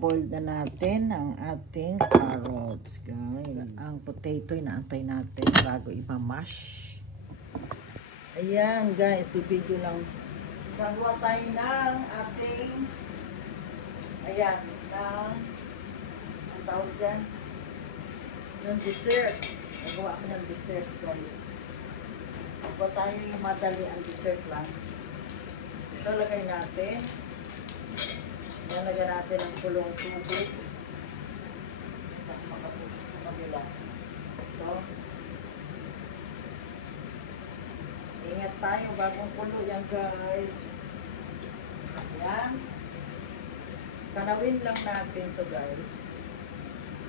Pinaboil na natin ang ating carrots, guys. Ang potato, inaantay natin bago ipamash. Ayan, guys. Video lang. Gagawa tayo ng ating, ayan, ang tawag dyan, ng dessert. Nagawa ako ng dessert, guys. Gagawa tayo yung madali ang dessert lang. Ito lagay natin. Nalagyan natin ang kulong tubig. At makapulit sa kabila. Ito. Ingat tayo bagong kulo yan, guys. Ayan. Kanawin lang natin to, guys.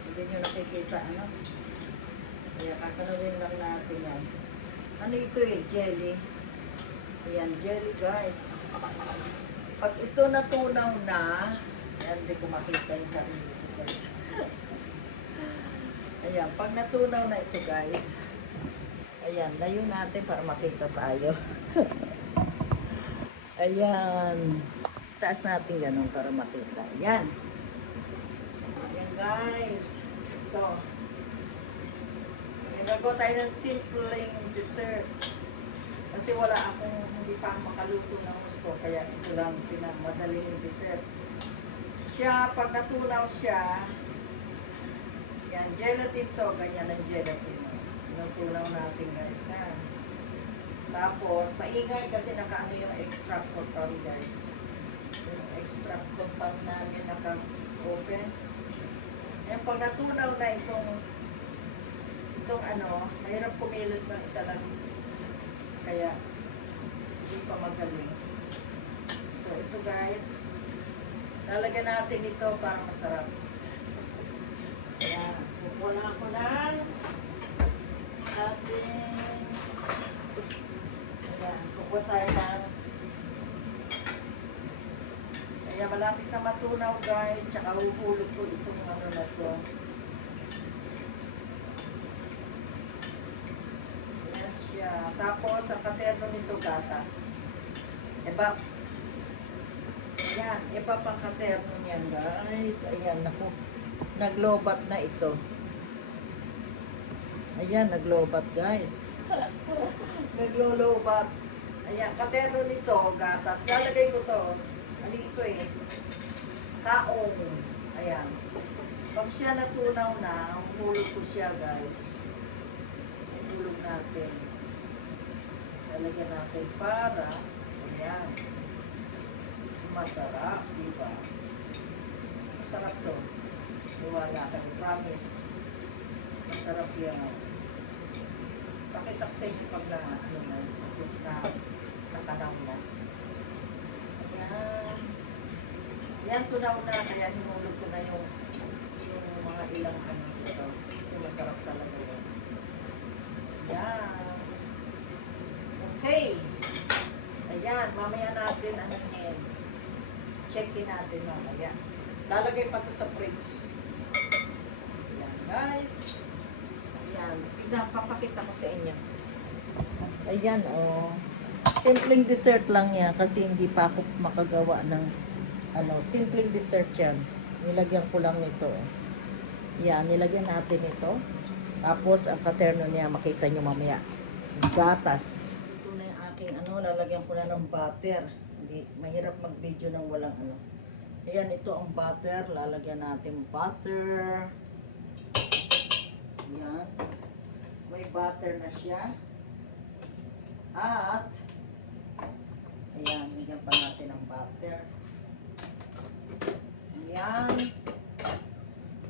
Hindi nyo nakikita, ano? Kaya kakanawin lang natin yan. Ano ito eh? Jelly. Ayan, jelly, guys. Pag ito natunaw na, ayan, hindi ko makita yung sarili ko, guys. Ayan, pag natunaw na ito, guys, ayan, layo natin para makita tayo. Ayan, taas natin ganun para makita. Ayan. Ayan, guys. Ito. Ayan, gagawa tayo ng simpleng dessert. Kasi wala akong, hindi pa ako makaluto ng gusto, kaya ito lang pinamadaling dessert. Siya, pag natunaw siya, yan, gelatin to, ganyan ang gelatin. Natunaw natin, guys, ha. Tapos, maingay kasi nakaano yung extract pan, guys. Yung extract pan namin naka-open. Ayan, pag natunaw na itong ano, mahirap kumilos ng isa lang. Kaya, hindi pa magaling. So, ito, guys. Lalagyan natin ito para masarap. Ayan. Kukuha na ako ng ating... Ayan. Kukuha tayo ng... Ayan, malapit na matunaw, guys. Tsaka uhulog ko itong ano na to. Tapos, ang katerno nito gatas. Iba. Ayan, iba pang katerno niyan, guys. Ayan, naku. Naglobat na ito. Ayan, naglobat, guys. Naglolobat. Ayan, katerno nito, gatas. Lalagay ko to. Ano ito eh? Kaong. Ayan. Pag siya natunaw na, hulog ko siya, guys. Hulog natin. Lalagyan natin para, ayan, masarap, diba? Masarap to. Wala kayo, promise. Masarap yan. Pakita ko sa inyo pag nakanaw na. Ayan. Ayan, tunaw na, kaya hinulog ko na yung mga ilang ano dito. Kasi masarap talaga yun. Ayan. Okay. Ayan, mamaya natin, ano yan, check-in natin mamaya. Lalagay pa to sa fridge. Ayan, guys. Ayan, papakita ko sa inyo. Ayan, oh. Simpleng dessert lang yan kasi hindi pa ako makagawa ng, ano, simpleng dessert yan. Nilagyan ko lang nito. Ayan, nilagyan natin ito. Tapos, ang katerno niya, makita nyo mamaya. Gatas. Ano, lalagyan ko na ng butter. Hindi, mahirap mag-video ng walang ano. Ayan, ito ang butter. Lalagyan natin butter. Ayan. May butter na siya. At, ayan, bigyan pa natin ng butter. Ayan.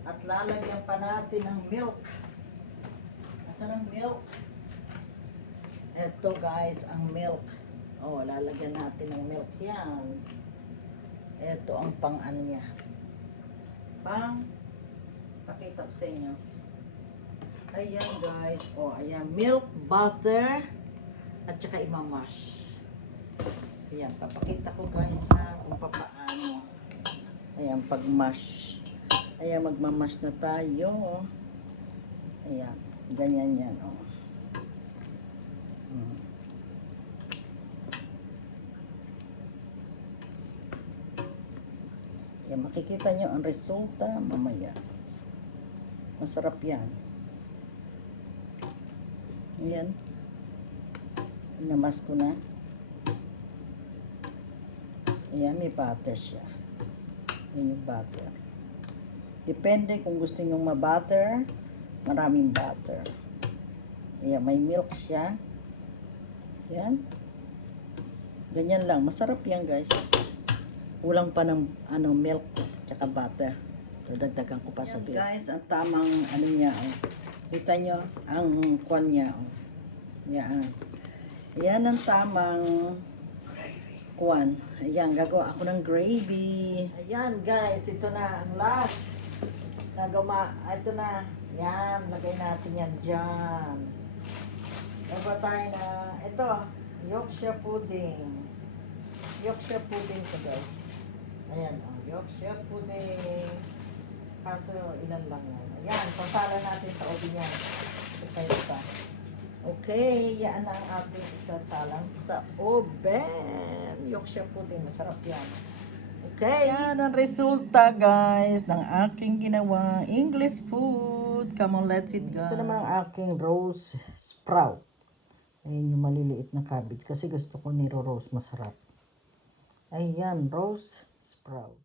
At lalagyan pa natin ng milk. Nasaan ang milk? Ito, guys, ang milk. Oh, lalagyan natin ng milk yan. Ito ang pang-ano niya. Pakita ko sa inyo. Ayan, guys. Oh, ayan. Milk, butter, at saka imamash. Ayan, papakita ko, guys, ha, kung paano. Ayan, pag-mash. Ayan, magmamash na tayo. Ayan, ganyan yan, oh. Yan, makikita nyo ang resulta mamaya. Masarap yan. Ayan. Inamas ko na. Ayan, may butter siya. Ayan yung butter. Depende kung gusto nyo ma-butter, maraming butter. Ayan, may milk siya. Ayan. Ganyan lang. Masarap yan, guys. Kulang pa ng milk tsaka butter. Dadagdagan ko pa sa bit. Guys, ang tamang niya. Oh. Kita nyo ang kwan niya. Oh. Yan. Yan ang tamang kwan. Ayan, gagawa ako ng gravy. Ayan, guys. Ito na ang last. Ito na. Yan. Lagay natin yan dyan. Gagawa tayo na. Ito. Yorkshire pudding. Yorkshire pudding to, guys. Ayan. Oh, Yorkshire pudding. Kaso ilan lang yan. Ayan. Sasala natin sa oven yan. Ito pa. Okay, yan ang ating isasalang sa oven. Yorkshire pudding, masarap yan. Okay. Yan ang resulta, guys, ng aking ginawa English food. Come on, let's eat, guys. Ito naman ang aking rose sprout. Ayan yung maliliit na cabbage kasi gusto ko niro-roast masarap. Ayan, rose sprout.